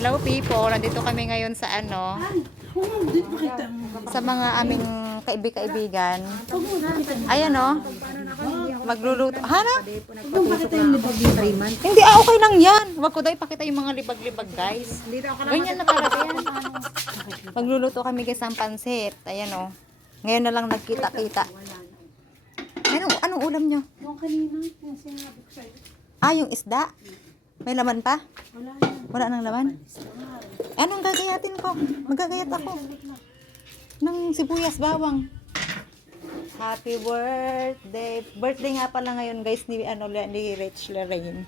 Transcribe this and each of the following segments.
Hello people, nandito kami ngayon sa ano, oh, sa mga aming kaibig-kaibigan. Ayan o, magluluto. Hana? Hindi, ah, okay lang yan. Huwag ko daw ipakita yung mga libag-libag, guys. Ganyan na talaga yan. Magluluto kami guys ng pansit. Ayan o. Ngayon na lang nagkita-kita. Anong, anong ulam nyo? Yung kanina, sinabi ko sa'yo. Ah, yung isda? May laman pa? Wala na. Wala nang laman? Anong gagayatin ko? Magagayat ako. Ng sibuyas bawang. Happy birthday. Birthday nga pala ngayon guys ni, ano, ni Rich Lorraine.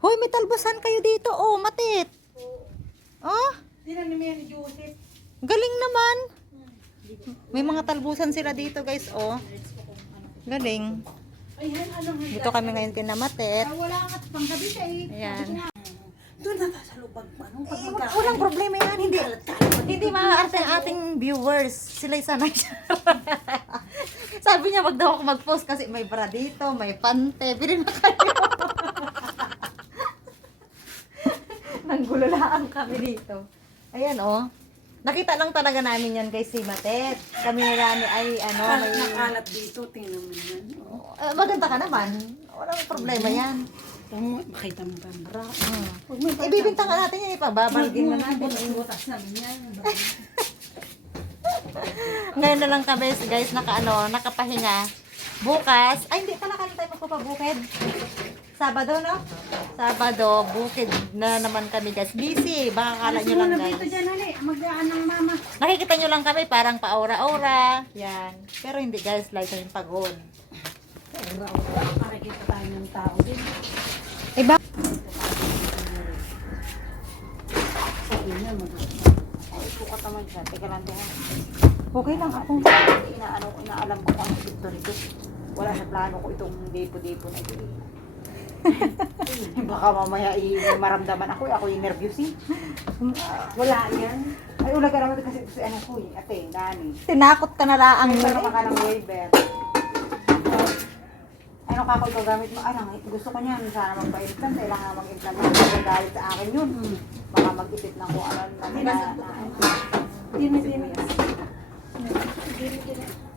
Hoy, may talbusan kayo dito. Oh, matit. Oh, Tinan niyo yan ni Joseph. galing naman. May mga talbusan sila dito guys. Oh. Galing. Ayan, anong handa? Dito kami ngayon kina Matit. Ah, wala ka panggabi siya eh. Ayan. Doon na sa lubag pa. Anong pag Eh, magka... walang problema yan. Hindi, hindi maaarte ang ating viewers. Sila'y sanay siya. Sabi niya, wag daw ako mag-post kasi may bra dito, may pante. Bili na kayo. Nanggululaan kami dito. Ayan, oh. Nakita lang talaga namin yan kay si Matet. Kami nila ni ay ano, Kalat may... na kalat dito, tingnan mo yan. Oh. Eh, maganda ka naman. Walang problema yan. Huwag mo, makita mo bra. Hmm. Ibibintangan natin yan, ipababalgin na natin. Butas namin yan. Ngayon na lang kami, guys, naka, ano, nakapahinga. Bukas, ay hindi pala kami tayo magpapabukid. Sabado, no? Sabado, bukid na naman kami, guys. Busy, baka kala nyo lang, dito guys. dyan, hali. Mag-aan ng mama. Nakikita nyo lang kami, parang paura-aura. Yan. Pero hindi, guys, like yung pagod. Ura-ura. Para kita tayo ng tao din. Iba? Sabi niya, mag Sukat naman siya. Teka lang, teka. Okay lang ako. Inaano, inaalam ko kung ano ito nito. Wala sa plano ko itong depo-depo na ito. Baka mamaya i maramdaman ako. eh. Ako yung nervous eh. Wala yan. Ay, ulaga naman kasi si ano ko eh. Ate, Dani. Tinakot ka na laang Ang yun. meron ka ng waiver. Ano ka ako ito gamit mo? Ano, gusto ko niyan. Sana magpa-implant. Kailangan mag-implant. Ang galit sa akin yun. Baka mag-isip ng kung ano na nila. Dini, dini. Ay!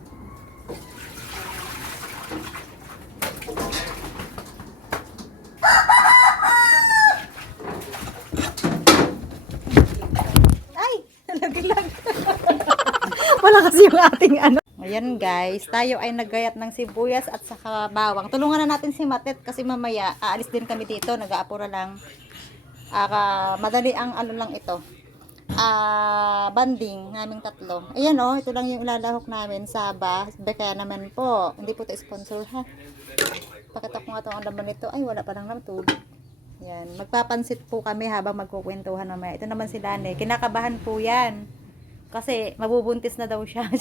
Wala kasi yung ating ano. Ayan guys, tayo ay naggayat ng sibuyas at saka bawang. Tulungan na natin si Matet kasi mamaya aalis din kami dito. Nag-aapura lang. Ah, madali ang ano lang ito. Ah, banding naming tatlo. Ayan oh, ito lang yung ilalahok namin. Saba, Beka naman po. Hindi po ito sponsor ha. Pakita ko nga ito ang laman nito. Ay, wala pa nang natulog. Yan. Magpapansit po kami habang magkukwentuhan mamaya. Ito naman si Lani. Kinakabahan po yan. Kasi mabubuntis na daw siya.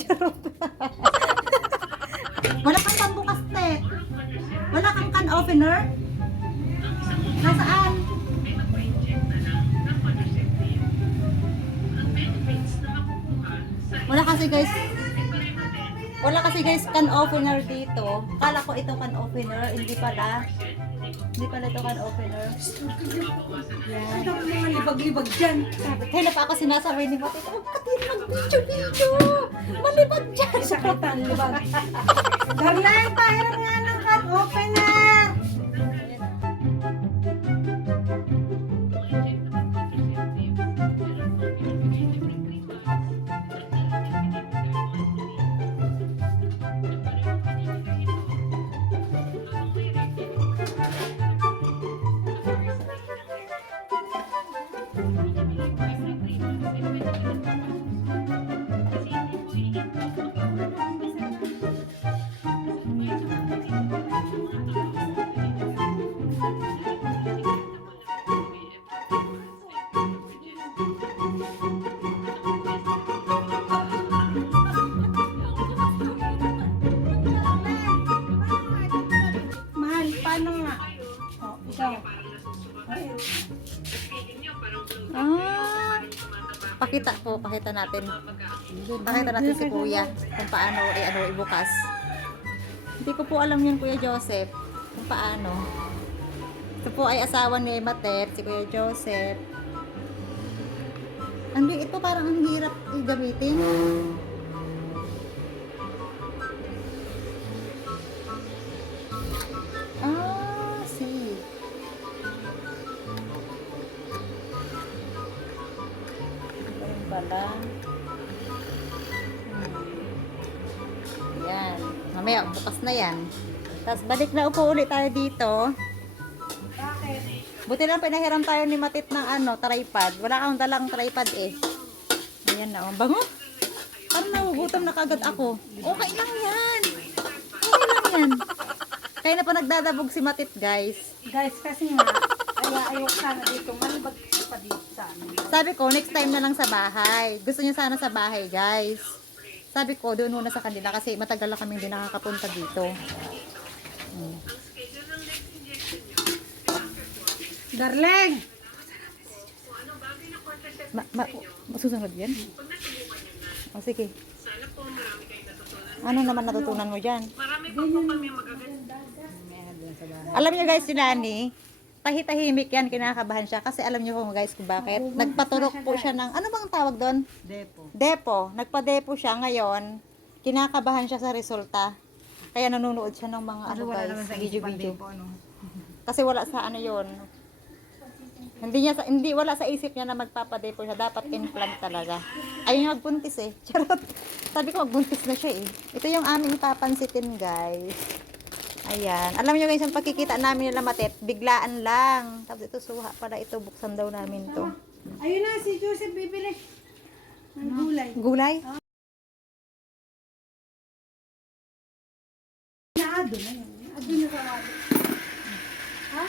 Wala kang pambukas, te. Wala kang can opener? Nasaan? Wala kasi guys. Wala kasi guys can opener dito. Kala ko ito can opener, hindi pala. Hindi pala ito can opener. Yan. Ang mga libag-libag dyan? Kaya na pa ako sinasabay ni Mati, huwag ka din mag-video-video. Malibag dyan. Sakita ang libag. Darlene, pahiram nga ng can opener! Pakita po, pakita natin. Pakita natin si Kuya kung paano i ano ibukas. Hindi ko po alam yun Kuya Joseph kung paano. Ito po ay asawa ni Matet, si Kuya Joseph. Ang liit po, parang ang hirap i-gamitin. Mamaya, bukas na yan. Tapos balik na upo ulit tayo dito. Bakit? Buti lang pinahiram tayo ni Matit ng ano, tripod. Wala kang dalang tripod eh. Ayan na, oh. bango. Parang nagugutom na kagad ako. Okay lang yan. Okay lang yan. Kaya na pa nagdadabog si Matit, guys. Guys, kasi nga, kaya ayok sana dito, malibag pa dito sa amin. Sabi ko, next time na lang sa bahay. Gusto niya sana sa bahay, guys. Sabi ko, doon muna sa kanila kasi matagal na kaming hindi nakakapunta dito. Darling! Ma, ma, masusunod yan? O sige. Ano naman natutunan mo dyan? Alam niyo guys, si Nani, tahi-tahimik yan, kinakabahan siya. Kasi alam niyo kung guys kung bakit. Nagpaturok po siya ng, ano bang tawag doon? Depo. Depo. Nagpa-depo siya ngayon. Kinakabahan siya sa resulta. Kaya nanonood siya ng mga ano guys, video-video. ano? Kasi wala sa ano yon. Hindi niya sa, hindi wala sa isip niya na magpapadepo siya. Dapat implant talaga. Ayun yung magbuntis eh. Charot. Sabi ko magbuntis na siya eh. Ito yung aming papansitin guys. Ayan. Alam niyo guys, yung pagkikita namin nila matet, biglaan lang. Tapos ito suha pala ito. Buksan daw namin to. Ayun na, si Joseph bibili. Ng gulay. Gulay? Naado na yun. Ado na sa wali. Ha?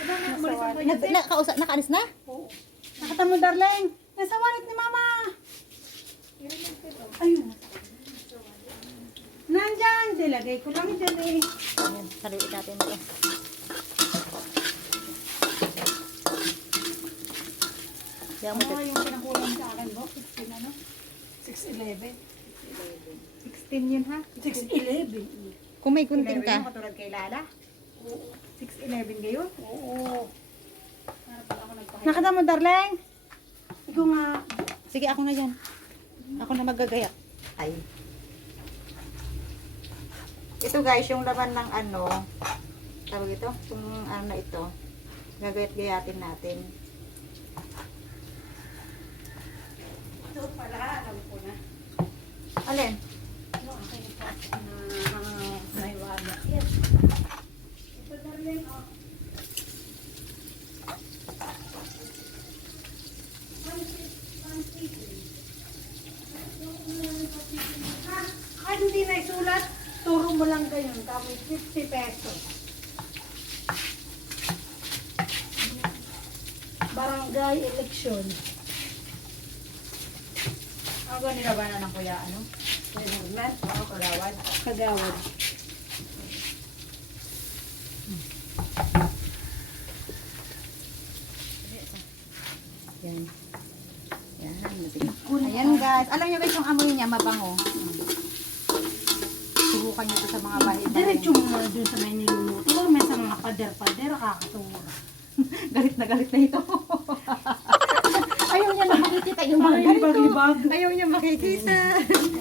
Aba nga, umalis ang Na, na, nakaalis na? Nakita mo, darling. Nasa wallet ni mama. Ayun. Nandyan. Dilagay ko lang dyan eh. Ayan. Saluin natin ito. Yan mo Ano yung pinakulang sa akin mo? 16 ano? 611. 16 yun ha? 611. Kung may gunting ka. Katulad kay Lala. 611 ngayon? Oo. Nakita mo, darling? Ikaw nga. Sige, ako na yan. Ako na magagaya. Ay. Ito guys, yung laman ng ano, tawag ito, yung ano ito, gagayat-gayatin natin. Ito pala, alam ko na. Alin? Ano, akin ito. Na may wala. Yes. Ito, darling, oh. Ha? Kahit hindi na isulat, turo mo lang ganyan. Tapos 50 pesos. Barangay election. Ang ba nilabanan ng kuya, ano? Kailangan. Ako, kagawad. Kagawad. Yan. Yan. Ayan guys. Alam niyo guys, yung amoy niya mabango. Subukan niyo ito sa mga Diretso mo na dun sa may niluluto. Huwag may sa mga pader-pader, kakatuwa. galit na galit na ito. Ayaw niya na makikita yung mga ganito. Libag-libag. Ayaw niya makikita.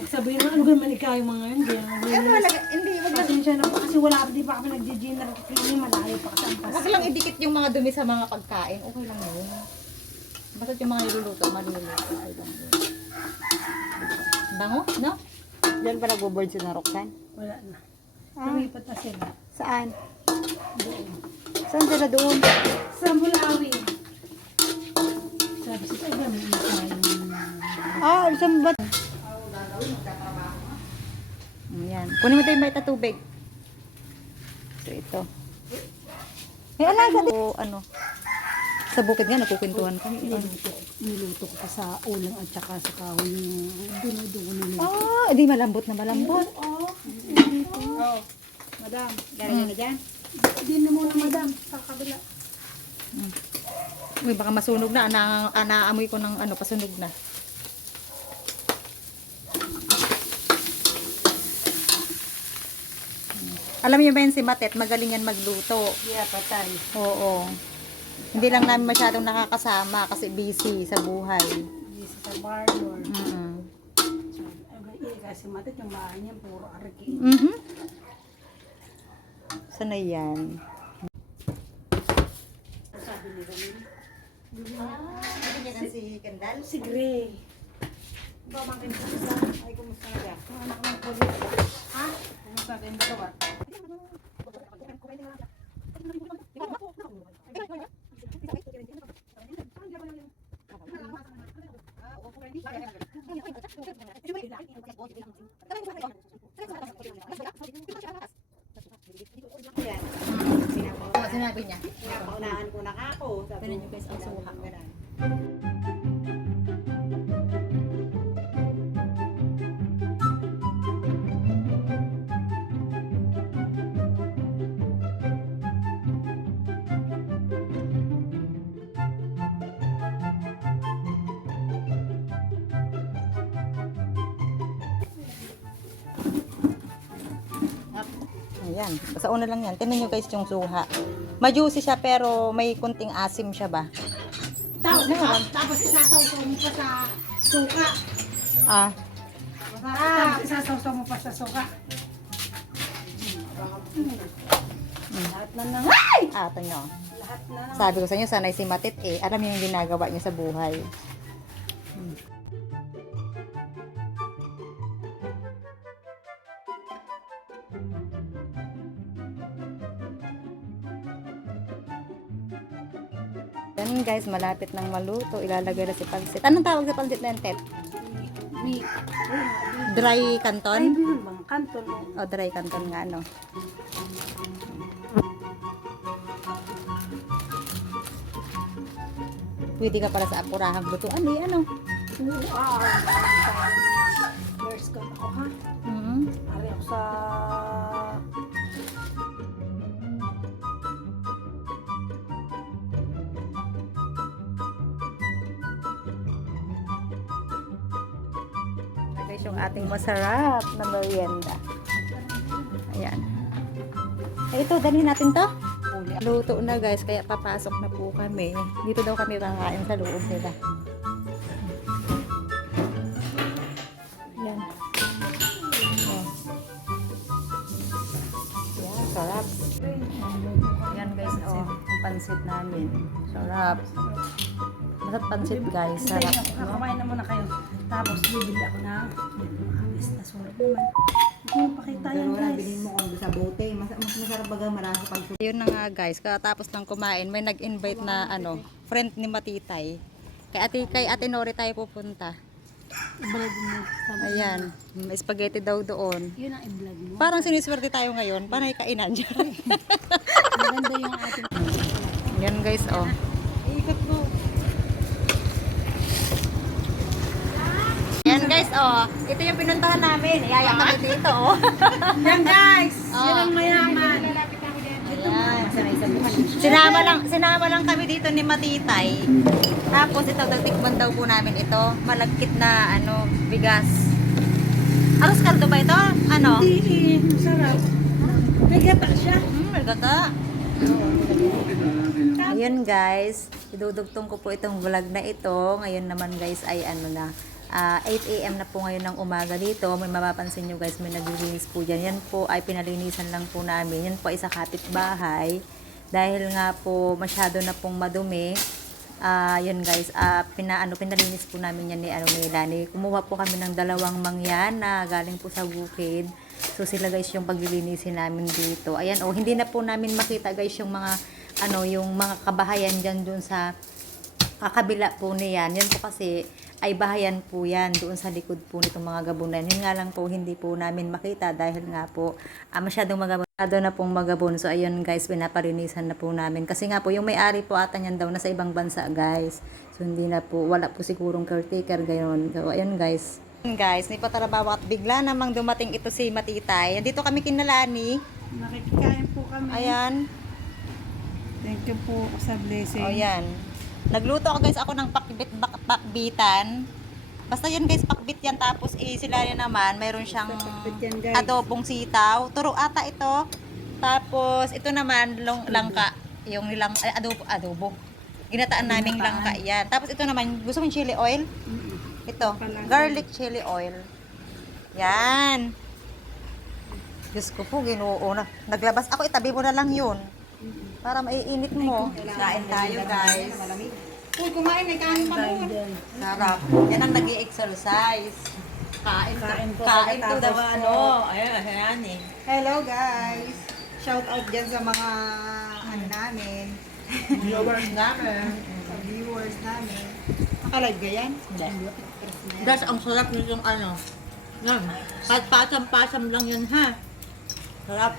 Sabihin mo, ano ikaw yung mga yun? Di, Ano talaga, hindi, wag lang, Pasensya na po kasi wala di pa kami nag-general cleaning, malayo pa kasi ang wag lang idikit yung mga dumi sa mga pagkain. Okay lang yun. Basta yung mga niluluto, maluluto. Okay lang yun. Bango, no? Diyan pa nag-board si na Roxanne? Wala na. Ah. Lumipat na sila. Saan? Saan sila doon? Sa Mulawi. Sabi siya, ay, tayo. Ah, saan ba? Ayan. Kunin mo tayo may tubig. So, ito. May alaga din. O, ano? Sa bukid nga, nagkukwentuhan kami. Ano? Niluto, niluto ko pa sa ulam at saka sa kahoy yung dinudugo nila. Ah, di malambot na malambot. Oo. Oo. Madam, gano'n na dyan? Hindi na muna madam, sa kabila. Uy, baka masunog na. Ana, anaamoy ko ng ano, pasunog na. Alam niyo ba yun si Matet, magaling yan magluto. Yeah, patay. Oo. Hindi lang namin masyadong nakakasama kasi busy sa buhay. Yes, sa barber. Mm-mm. Eh, kasi matit yung bahay niya, puro arki. Mhm. Sana yan. Sabi ni Rami. si Kendall? Si Gray. Ba, makin ko sa Ay, kumusta na dyan? mga anak ng polis. Ha? Kumusta kayo dalawa? Yan. Oo, sinabi niya. Pinapaunahan ko na ako. Sabi yung guys, ang suha. Ganun. Ayan. Basta una lang yan. Tingnan nyo guys yung suha. Majuicy siya pero may kunting asim siya ba? Tapos, tapos isasawsaw mo pa sa suka. Ah. Tapos isasawsaw mo pa sa suka. Lahat na lang. Ata nyo. Lahat na lang. Sabi ko sa inyo, sanay si Matit eh. Alam niyo yung ginagawa niya sa buhay. Yan guys, malapit nang maluto. Ilalagay na si Pansit. Anong tawag sa Pansit na yan, Tet? Dry canton? mo? O, dry canton nga, no? Pwede ka para sa apurahang lutuan eh, ano? Wow. First cut ako ha. Mm Ari ako sa... Guys, yung ating masarap na merienda. Ayan. Eh, ito, dalhin natin to. Luto na guys, kaya papasok na po kami. Dito daw kami kakain sa loob nila. Ayan. Oh. Ayan, sarap. Ayan guys, oh, pansit namin. Sarap. Masarap pansit guys, Sarap. Kakamain na muna kayo. Tapos bibili ako ng amis na surap naman. Hindi mo pakita yan guys. bilhin mo kung sa bote. Mas, mas masarap baga marami pag Yun na nga guys, katapos ng kumain, may nag-invite na ano, friend ni Matitay. Kay ate, kay ate Nori tayo pupunta. I-vlog mo. Sabi- Ayan, may spaghetti daw doon. Yun ang i-vlog mo. Parang siniswerte tayo ngayon, panay kainan dyan. Maganda yung ating... Yan guys, oh. Ikot mo. Yan guys, oh. Ito yung pinuntahan namin. Iyaya kami dito, oh. Yan guys! Oh. Yan ang mayaman. Ayan. Sinama lang, sinama lang kami dito ni Matitay. Tapos ito, tatikman daw po namin ito. Malagkit na, ano, bigas. Aros kaldo ba ito? Ano? Hindi, eh, masarap. May gata siya. Hmm, maganda. Ayun guys, idudugtong ko po itong vlog na ito. Ngayon naman guys ay ano na, ah, 8 a.m. na po ngayon ng umaga dito. May mapapansin nyo guys, may naglilinis po dyan. Yan po ay pinalinisan lang po namin. Yan po ay sa kapitbahay. Dahil nga po masyado na pong madumi. Ah, yun guys, ah, pinaano pinalinis po namin yan ni ano ni Lani. Kumuha po kami ng dalawang mangyan na galing po sa bukid. So sila guys yung paglilinisin namin dito. Ayan oh, hindi na po namin makita guys yung mga ano, yung mga kabahayan diyan dun sa kakabila po niyan. Yan po kasi ay bahayan po yan doon sa likod po nitong mga gabunan. Yun nga lang po hindi po namin makita dahil nga po ah, masyadong magabon. Masyado na pong magabon. So ayun guys, pinaparinisan na po namin. Kasi nga po yung may-ari po ata niyan daw nasa ibang bansa guys. So hindi na po, wala po sigurong caretaker gayon. So ayun guys. Guys, ni Patarabawa at bigla namang dumating ito si Matitay. Nandito kami kinalani. Nakikikain po kami. Ayan. Thank you po sa blessing. O yan. Nagluto ako guys ako ng pakbit bak, pakbitan. Basta yan guys, pakbit yan. Tapos eh, sila rin naman, mayroon siyang yan, adobong sitaw. Turo ata ito. Tapos ito naman, long, langka. Yung nilang, ay, adobo, adobo. Ginataan naming langka yan. Tapos ito naman, gusto mo chili oil? Ito, garlic chili oil. Yan. Diyos ko po, ginoo na. Naglabas ako, itabi mo na lang yun. Para maiinit mo. Kain tayo, guys. Uy, kumain, may kanin pa doon. Sarap. Yan ang nag exercise Kain, Kain po kain to daw pagkatapos ano. Ayan, ayan eh. Hello guys! Shout out dyan sa mga ano namin, Viewers namin. sa viewers namin. Nakalive ka yan? Guys, ang sarap nitong ano. Yan. Pasam-pasam lang yun ha. Sarap.